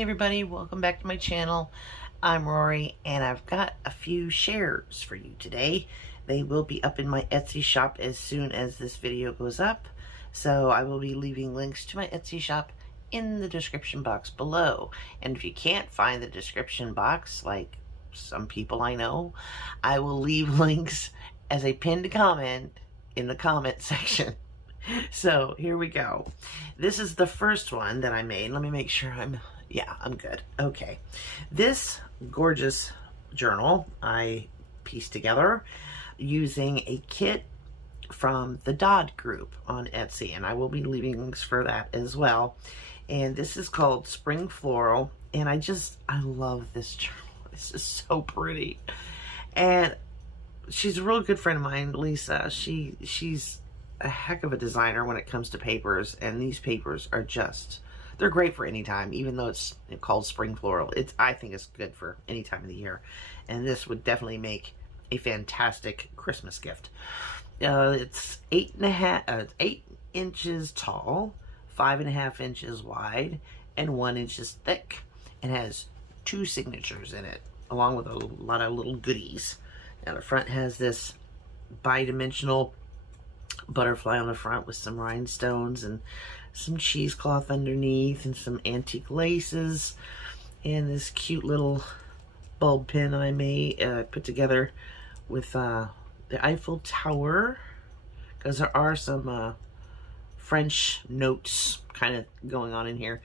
Hey everybody, welcome back to my channel. I'm Rory and I've got a few shares for you today. They will be up in my Etsy shop as soon as this video goes up. So I will be leaving links to my Etsy shop in the description box below. And if you can't find the description box, like some people I know, I will leave links as a pinned comment in the comment section. So here we go. This is the first one that I made. Let me make sure I'm good. Okay. This gorgeous journal I pieced together using a kit from the Dodd Group on Etsy, and I will be leaving links for that as well. And this is called Spring Floral, and I love this journal. This is so pretty. And she's a real good friend of mine, Lisa. She's a heck of a designer when it comes to papers, and these papers are they're great for any time, even though it's called Spring Floral. I think it's good for any time of the year, and this would definitely make a fantastic Christmas gift. It's 8 inches tall, 5.5 inches wide, and 1 inch thick, and has 2 signatures in it, along with a lot of little goodies. Now the front has this bi-dimensional butterfly on the front with some rhinestones and some cheesecloth underneath and some antique laces, and this cute little bulb pin I put together with the Eiffel Tower, because there are some French notes kind of going on in here,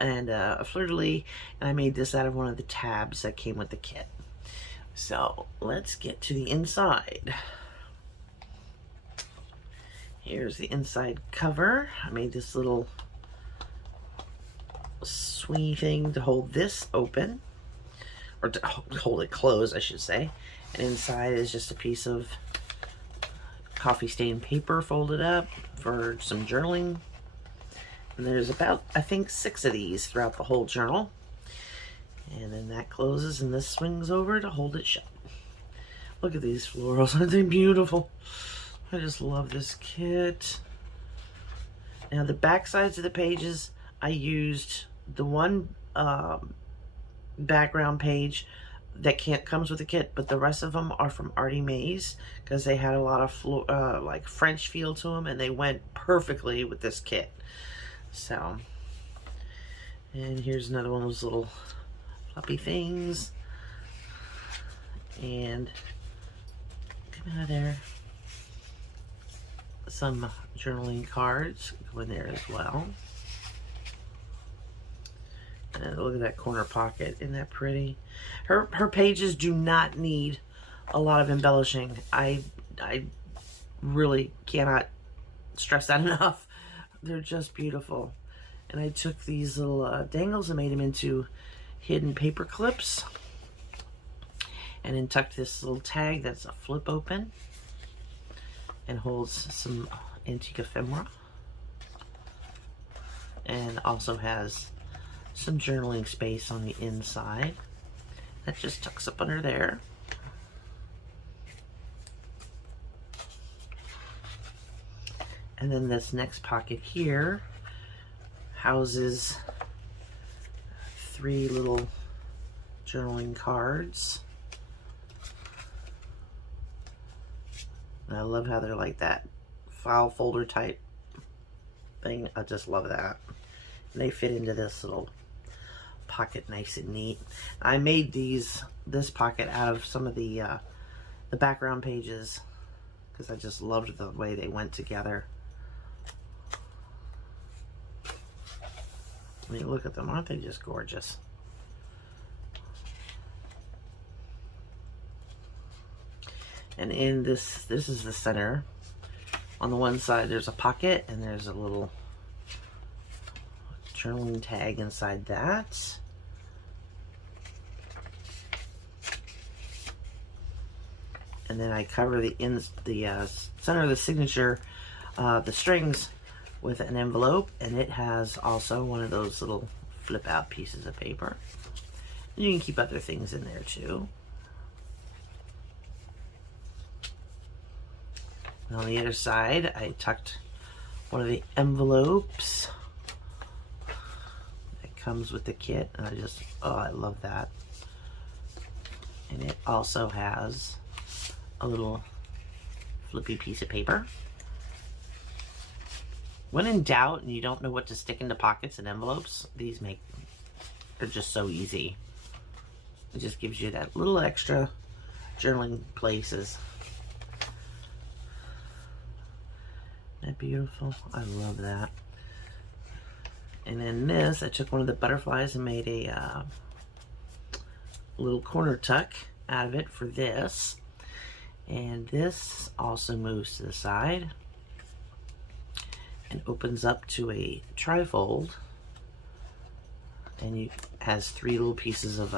and a fleur-de-lis, and I made this out of one of the tabs that came with the kit. So let's get to the inside. Here's the inside cover. I made this little swingy thing to hold this open, or to hold it closed, I should say. And inside is just a piece of coffee stained paper folded up for some journaling. And there's about, I think, 6 of these throughout the whole journal. And then that closes and this swings over to hold it shut. Look at these florals, aren't they beautiful? I just love this kit. Now the back sides of the pages, I used the one background page that comes with the kit, but the rest of them are from Artie Mays, because they had a lot of like French feel to them, and they went perfectly with this kit. So, and here's another one of those little floppy things, and come out of there. Some journaling cards go in there as well. And look at that corner pocket. Isn't that pretty? Her pages do not need a lot of embellishing. I really cannot stress that enough. They're just beautiful. And I took these little dangles and made them into hidden paper clips. And then tucked this little tag that's a flip open and holds some antique ephemera, and also has some journaling space on the inside that just tucks up under there. And then this next pocket here houses 3 little journaling cards. And I love how they're like that file folder type thing. I just love that. And they fit into this little pocket nice and neat. I made this pocket out of some of the background pages, because I just loved the way they went together. I mean, look at them. Aren't they just gorgeous? And in this is the center. On the one side there's a pocket, and there's a little journaling tag inside that. And then I cover the center of the signature, the strings, with an envelope, and it has also one of those little flip out pieces of paper. And you can keep other things in there too. And on the other side, I tucked one of the envelopes that comes with the kit, and I love that. And it also has a little flippy piece of paper. When in doubt and you don't know what to stick into pockets and envelopes, they're just so easy. It just gives you that little extra journaling places. Isn't that beautiful? I love that. And then this, I took one of the butterflies and made a little corner tuck out of it for this. And this also moves to the side and opens up to a trifold, and has 3 little pieces of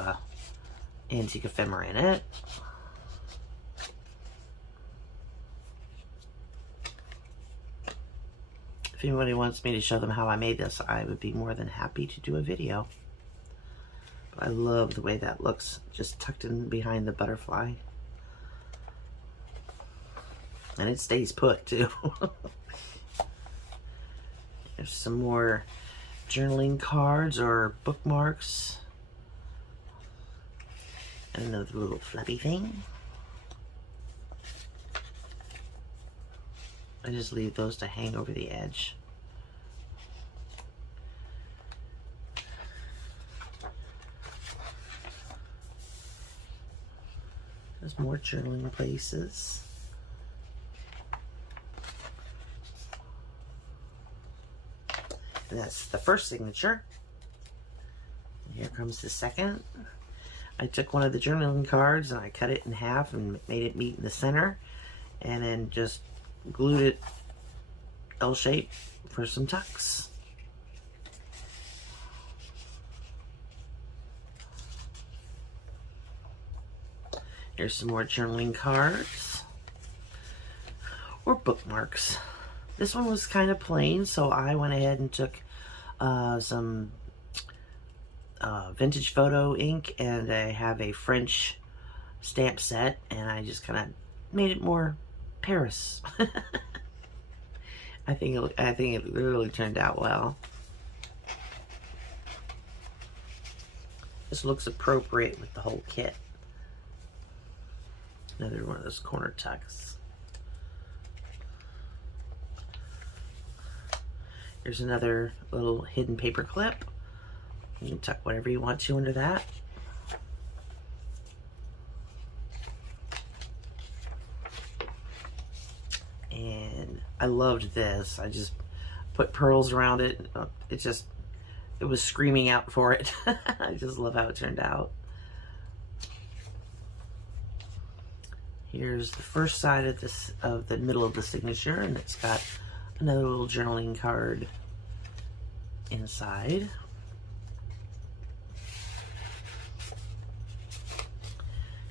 antique ephemera in it. If anybody wants me to show them how I made this, I would be more than happy to do a video. But I love the way that looks, just tucked in behind the butterfly. And it stays put too. There's some more journaling cards or bookmarks. And another little flappy thing. I just leave those to hang over the edge. There's more journaling places. And that's the first signature. Here comes the second. I took one of the journaling cards and I cut it in half and made it meet in the center, and then just glued it L-shape for some tucks. Here's some more journaling cards or bookmarks. This one was kind of plain, so I went ahead and took some vintage photo ink, and I have a French stamp set, and I just kind of made it more Paris. I think it really turned out well. This looks appropriate with the whole kit. Another one of those corner tucks. Here's another little hidden paper clip. You can tuck whatever you want to under that. And I loved this. I just put pearls around it. It was screaming out for it. I just love how it turned out. Here's the first side of the middle of the signature, and it's got another little journaling card inside.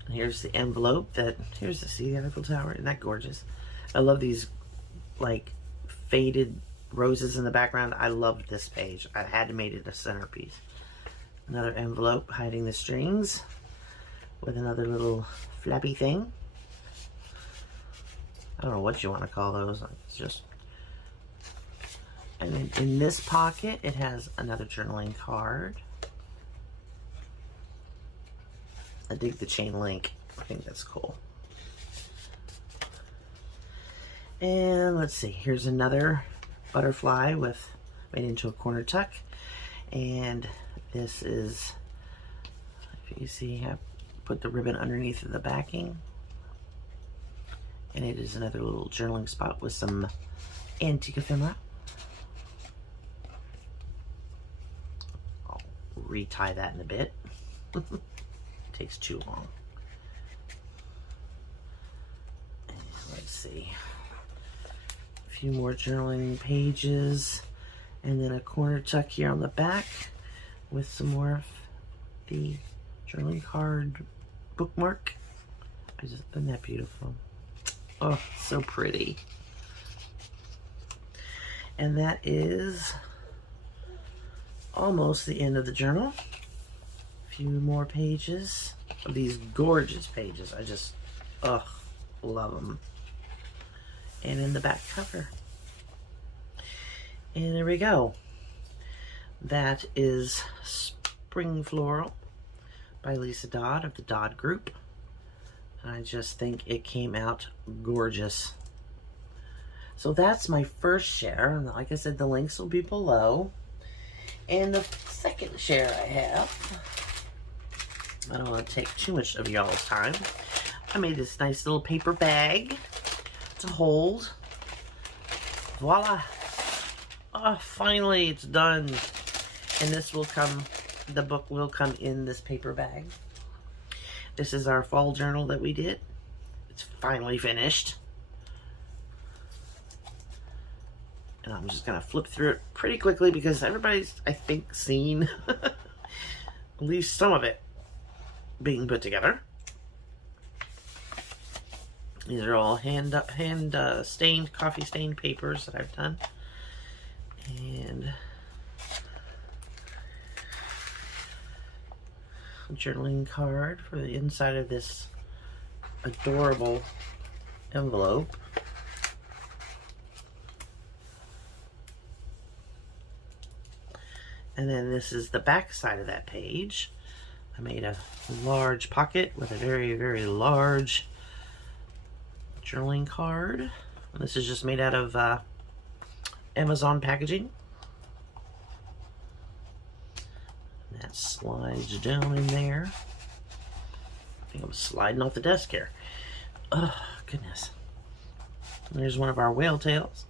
And here's the envelope see the Eiffel Tower? Isn't that gorgeous? I love these like faded roses in the background. I loved this page. I had to make it a centerpiece. Another envelope hiding the strings with another little flappy thing. I don't know what you want to call those. It's just... And then in this pocket, it has another journaling card. I dig the chain link. I think that's cool. And let's see, here's another butterfly made into a corner tuck. And this is, if you see, I put the ribbon underneath of the backing. And it is another little journaling spot with some antique ephemera. I'll retie that in a bit. Takes too long. And let's see. A few more journaling pages. And then a corner tuck here on the back with some more of the journaling card bookmark. Isn't that beautiful? Oh, so pretty. And that is almost the end of the journal. A few more pages of these gorgeous pages. I just, love them. And in the back cover. And there we go. That is Spring Floral by Lisa Dodd of the Dodd Group. I just think it came out gorgeous. So that's my first share. And like I said, the links will be below. And the second share I have, I don't want to take too much of y'all's time. I made this nice little paper bag to hold. Voila. Oh, finally it's done. And this will come, the book will come in this paper bag. This is our fall journal that we did. It's finally finished. And I'm just going to flip through it pretty quickly because everybody's, I think, seen at least some of it being put together. These are all hand stained, coffee stained papers that I've done. And a journaling card for the inside of this adorable envelope. And then this is the back side of that page. I made a large pocket with a very, very large journaling card. And this is just made out of Amazon packaging. And that slides down in there. I think I'm sliding off the desk here. Oh, goodness. And there's one of our whale tails.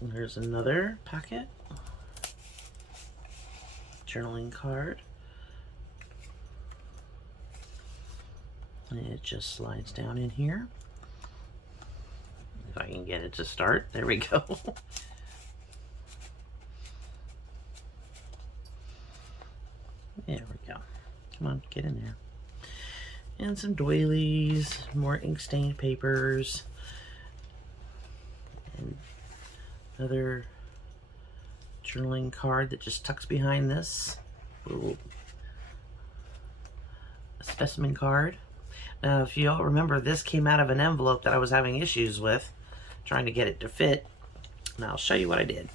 And there's another pocket. Journaling card. And it just slides down in here. If I can get it to start. There we go. There we go. Come on, get in there. And some doilies, more ink stained papers. And another journaling card that just tucks behind this. Ooh. A specimen card. Now, if you all remember, this came out of an envelope that I was having issues with, trying to get it to fit. And I'll show you what I did.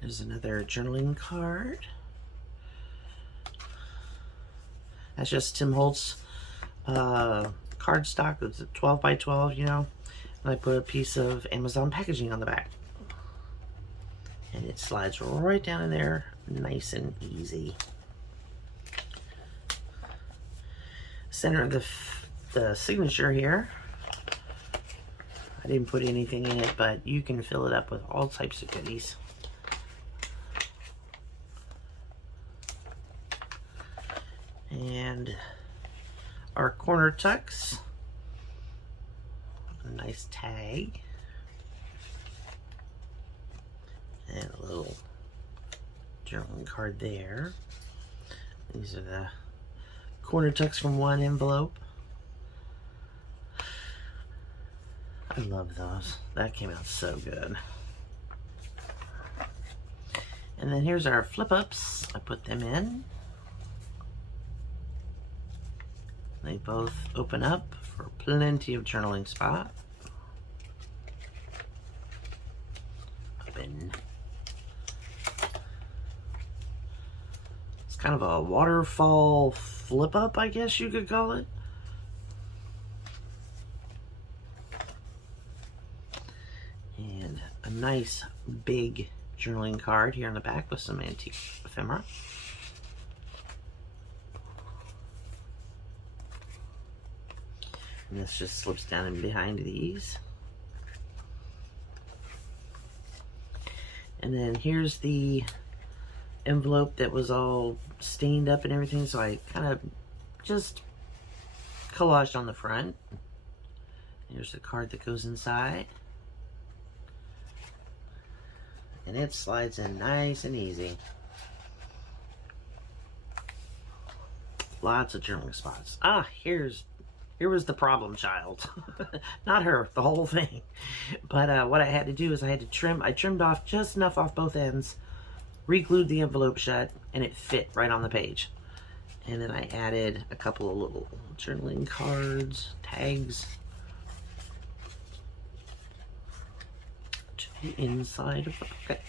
Here's another journaling card. That's just Tim Holtz cardstock. It's a 12 by 12, you know. And I put a piece of Amazon packaging on the back. And it slides right down in there, nice and easy. Center of the signature here. I didn't put anything in it, but you can fill it up with all types of goodies. And our corner tucks. A nice tag. And a little journaling card there. These are the corner tucks from one envelope. I love those. That came out so good. And then here's our flip ups. I put them in. They both open up for plenty of journaling spot. Open. It's kind of a waterfall flip up, I guess you could call it. And a nice big journaling card here in the back with some antique ephemera. And this just slips down in behind these. And then here's the envelope that was all stained up and everything, so I kind of just collaged on the front. Here's the card that goes inside. And it slides in nice and easy. Lots of journaling spots. Ah, here was the problem child. Not her, the whole thing. But what I had to do is I had to trim. I trimmed off just enough off both ends, re-glued the envelope shut, and it fit right on the page. And then I added a couple of little journaling cards, tags the inside of the pocket.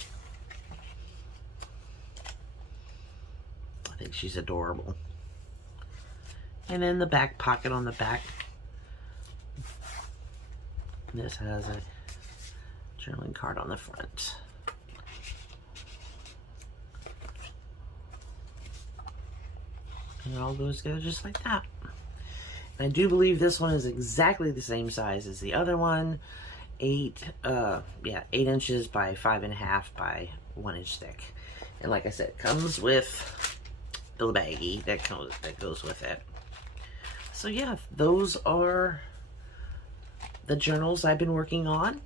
I think she's adorable. And then the back pocket on the back. This has a journaling card on the front. And it all goes together just like that. And I do believe this one is exactly the same size as the other one. 8 inches by 5.5 by 1 inch thick. And like I said, it comes with the baggie that goes with it. So yeah, those are the journals I've been working on.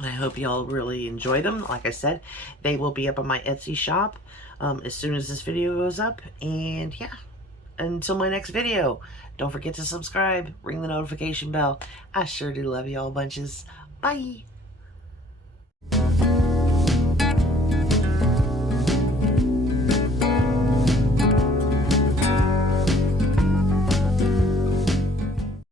I hope y'all really enjoyed them. Like I said, they will be up on my Etsy shop as soon as this video goes up. And yeah, until my next video, don't forget to subscribe, ring the notification bell. I sure do love y'all bunches. Bye.